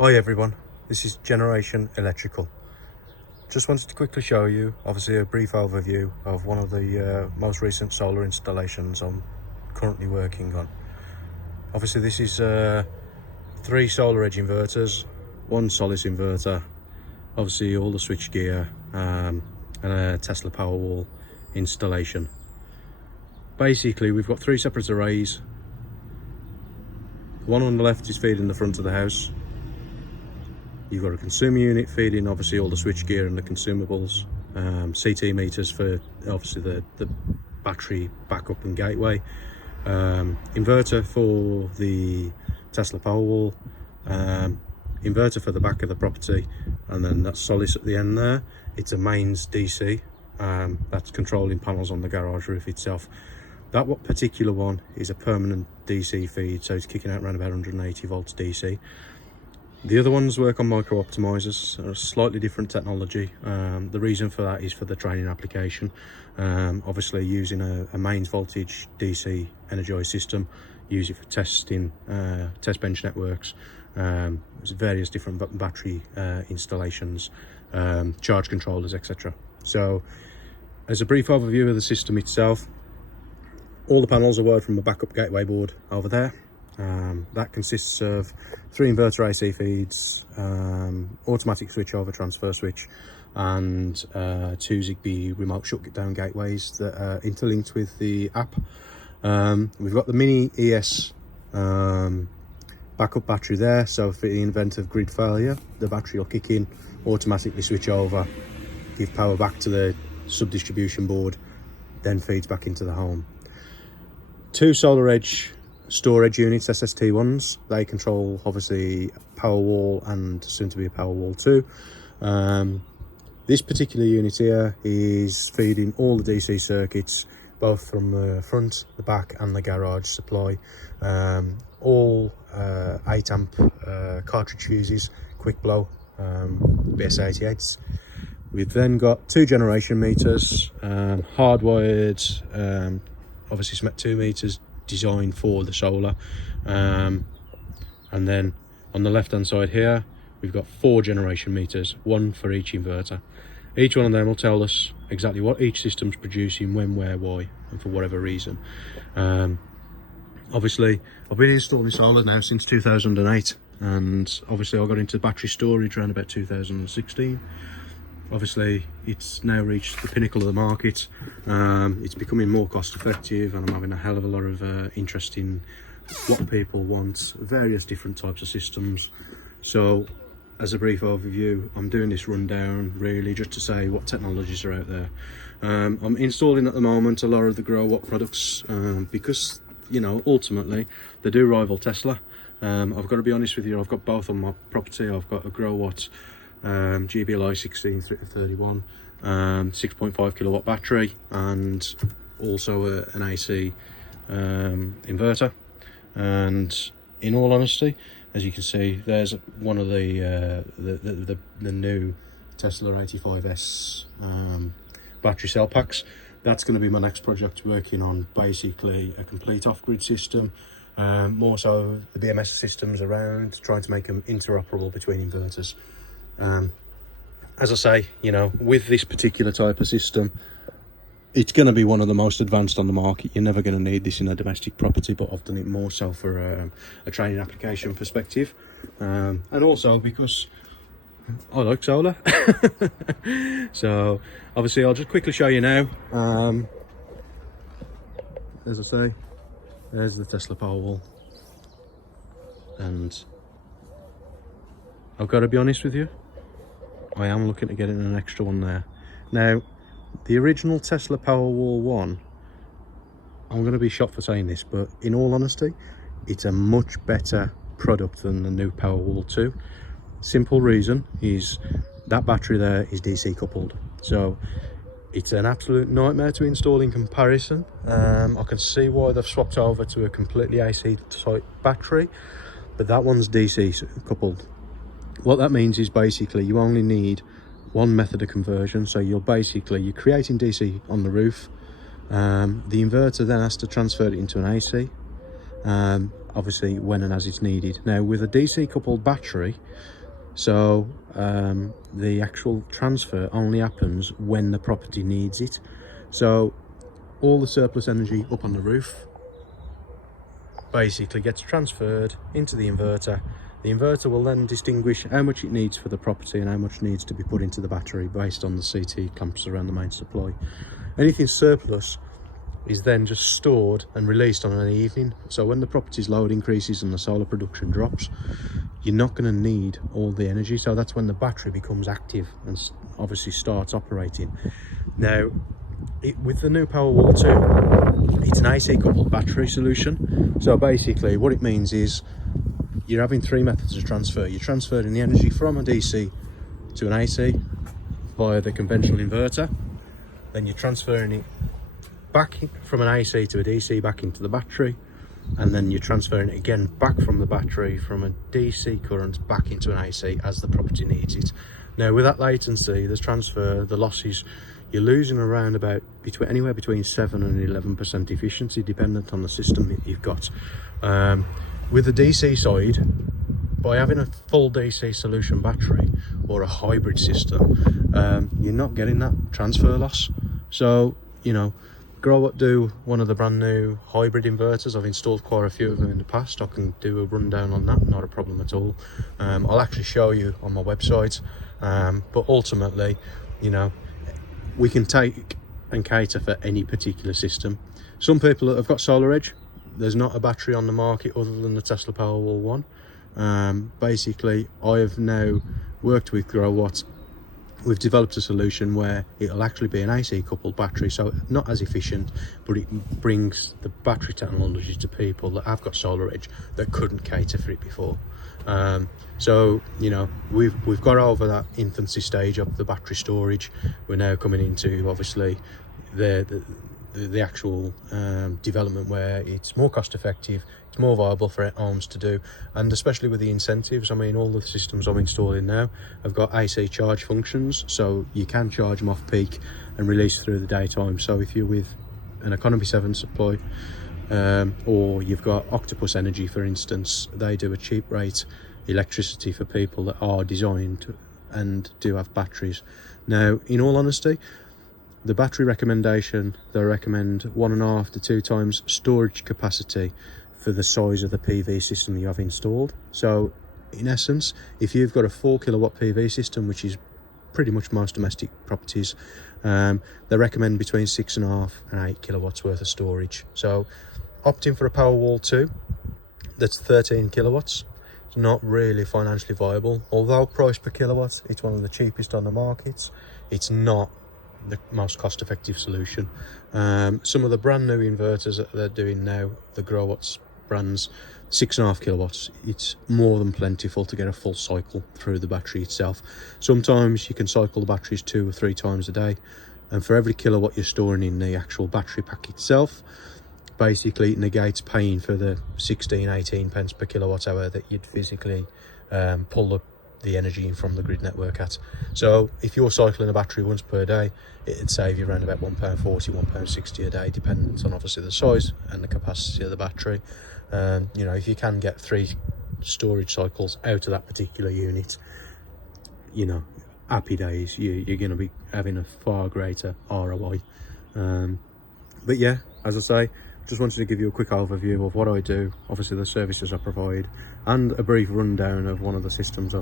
Hi everyone, this is Generation Electrical. Just wanted to quickly show you, obviously, a brief overview of one of the most recent solar installations I'm currently working on. Obviously this is 3 solar edge inverters, 1 Solis inverter, obviously all the switch gear, and a Tesla Powerwall installation. Basically we've got 3 separate arrays. The one on the left is feeding the front of the house. You've got a consumer unit feeding obviously all the switch gear and the consumables, CT meters for obviously the battery backup and gateway, inverter for the Tesla Powerwall, inverter for the back of the property, and then that Solis at the end there. It's a mains DC that's controlling panels on the garage roof itself. That particular one is a permanent DC feed, so it's kicking out around about 180 volts DC. The other ones work on micro optimizers, a slightly different technology. The reason for that is for the training application. Obviously using a mains voltage DC energized system, use it for testing, test bench networks, there's various different battery installations, charge controllers, etc. So as a brief overview of the system itself, all the panels are wired from a backup gateway board over there. That consists of 3 inverter AC feeds, automatic switch over transfer switch, and 2 Zigbee remote shutdown gateways that are interlinked with the app. We've got the mini ES backup battery there, so if in the event of grid failure, the battery will kick in, automatically switch over, give power back to the sub-distribution board, then feeds back into the home. 2 solar edge storage units, SST ones. They control obviously Powerwall and soon to be a Powerwall 2. This particular unit here is feeding all the DC circuits, both from the front, the back and the garage supply. All 8 amp cartridge fuses, quick blow, BS88s. We've then got 2 generation meters, hardwired, obviously 2 meters designed for the solar, and then on the left hand side here we've got 4 generation meters, 1 for each inverter. Each one of them will tell us exactly what each system's producing, when, where, why, and for whatever reason. Obviously I've been installing solar now since 2008, and obviously I got into battery storage around about 2016. Obviously it's now reached the pinnacle of the market. It's becoming more cost effective, and I'm having a hell of a lot of interest in what people want, various different types of systems. So as a brief overview, I'm doing this rundown really just to say what technologies are out there. I'm installing at the moment a lot of the Grow Watt products, because you know, ultimately they do rival Tesla. I've got to be honest with you, I've got both on my property. I've got a Grow Watt GBLI 1631 6.5 kilowatt battery, and also an AC inverter. And in all honesty, as you can see, there's one of the new Tesla 85S battery cell packs. That's going to be my next project, working on basically a complete off-grid system, more so the BMS systems around, trying to make them interoperable between inverters. As I say, you know, with this particular type of system, it's going to be one of the most advanced on the market. You're never going to need this in a domestic property, but I've done it more so for a training application perspective, and also because I like solar. So obviously I'll just quickly show you now. As I say, there's the Tesla Powerwall, and I've got to be honest with you, I am looking at getting an extra one there. Now, the original Tesla Powerwall 1, I'm going to be shot for saying this, but in all honesty, it's a much better product than the new Powerwall 2. Simple reason is that battery there is DC coupled, so it's an absolute nightmare to install in comparison. I can see why they've swapped over to a completely AC type battery, but that one's DC coupled. What that means is basically you only need one method of conversion. So you're creating DC on the roof. The inverter then has to transfer it into an AC. obviously when and as it's needed. Now with a DC coupled battery, so the actual transfer only happens when the property needs it. So all the surplus energy up on the roof basically gets transferred into the inverter. The inverter will then distinguish how much it needs for the property and how much needs to be put into the battery based on the CT clamps around the main supply. Anything surplus is then just stored and released on an evening. So when the property's load increases and the solar production drops, you're not going to need all the energy. So that's when the battery becomes active and obviously starts operating. Now, with the new Powerwall 2, it's an AC coupled battery solution. So basically what it means is you're having three methods of transfer. You're transferring the energy from a DC to an AC via the conventional inverter. Then you're transferring it back from an AC to a DC back into the battery. And then you're transferring it again back from the battery from a DC current back into an AC as the property needs it. Now with that latency, the transfer, the losses, you're losing around about anywhere between 7 and 11% efficiency, dependent on the system that you've got. With the DC side, by having a full DC solution battery or a hybrid system, you're not getting that transfer loss. So, you know, Growat do one of the brand new hybrid inverters. I've installed quite a few of them in the past. I can do a rundown on that, not a problem at all. I'll actually show you on my website. But ultimately, you know, we can take and cater for any particular system. Some people that have got Solar Edge, there's not a battery on the market other than the Tesla Powerwall 1. Basically, I have now worked with Growat. We've developed a solution where it'll actually be an AC coupled battery, so not as efficient, but it brings the battery technology to people that have got Solar Edge that couldn't cater for it before. So, you know, we've got over that infancy stage of the battery storage. We're now coming into obviously the actual development where it's more cost effective, it's more viable for homes to do, and especially with the incentives. I mean, all the systems I'm installing now have got AC charge functions, so you can charge them off peak and release through the daytime. So if you're with an Economy 7 supply, or you've got Octopus Energy, for instance, they do a cheap rate electricity for people that are designed and do have batteries. Now, in all honesty, the battery recommendation, they recommend 1.5 to 2 times storage capacity for the size of the PV system you have installed. So in essence, if you've got a 4 kilowatt PV system, which is pretty much most domestic properties, they recommend between 6.5 and 8 kilowatts worth of storage. So opting for a Powerwall 2 that's 13 kilowatts, it's not really financially viable. Although price per kilowatt, it's one of the cheapest on the market, it's not the most cost-effective solution. Some of the brand new inverters that they're doing now, the Growat's brands, 6.5 kilowatts, it's more than plentiful to get a full cycle through the battery itself. Sometimes you can cycle the batteries 2 or 3 times a day, and for every kilowatt you're storing in the actual battery pack itself, basically it negates paying for the 16-18 pence per kilowatt hour that you'd physically pull the energy in from the grid network at. So if you're cycling a battery once per day, it'd save you around about £1.40, £1.60 a day, dependent on obviously the size and the capacity of the battery. You know, if you can get 3 storage cycles out of that particular unit, you know, happy days. You're going to be having a far greater ROI. But yeah, as I say, just wanted to give you a quick overview of what I do, obviously the services I provide, and a brief rundown of one of the systems